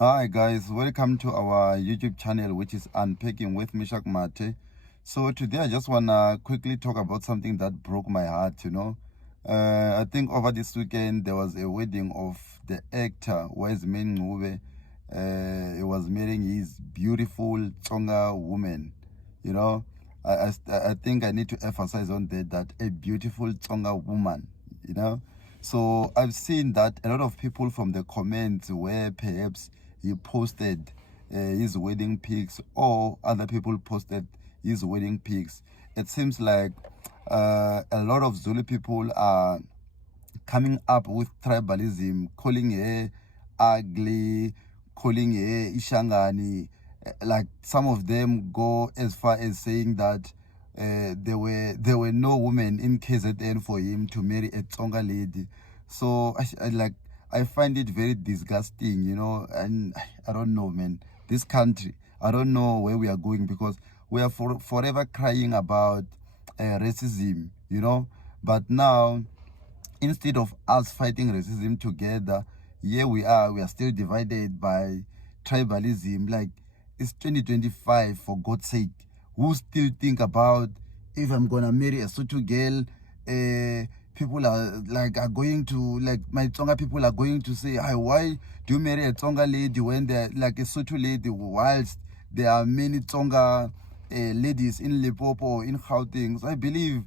Hi guys, welcome to our YouTube channel, which is Unpacking with Mishak Mate. So today I just wanna quickly talk about something that broke my heart. I think over this weekend there was a wedding of the actor Wiseman Ngube. He was marrying his beautiful Tsonga woman. You know, I think I need to emphasize on that a beautiful Tsonga woman. You know, so I've seen that a lot of people from the comments where perhaps he posted his wedding pics or other people posted his wedding pics. It seems like a lot of Zulu people are coming up with tribalism, calling her ugly, calling her Ishangani. Like some of them go as far as saying that there were no women in KZN for him to marry a Tsonga lady. So I find it very disgusting, and I don't know, man. This country, I don't know where we are going because we are forever crying about racism, but now instead of us fighting racism together, here we are still divided by tribalism. Like, it's 2025, for God's sake. Who still think about, if I'm gonna marry a Sotho girl, people are going to, like, my Tsonga people are going to say, "Hi, why do you marry a Tsonga lady when they're like a Sotho lady, whilst there are many Tsonga ladies in Limpopo, in Gauteng?" So I believe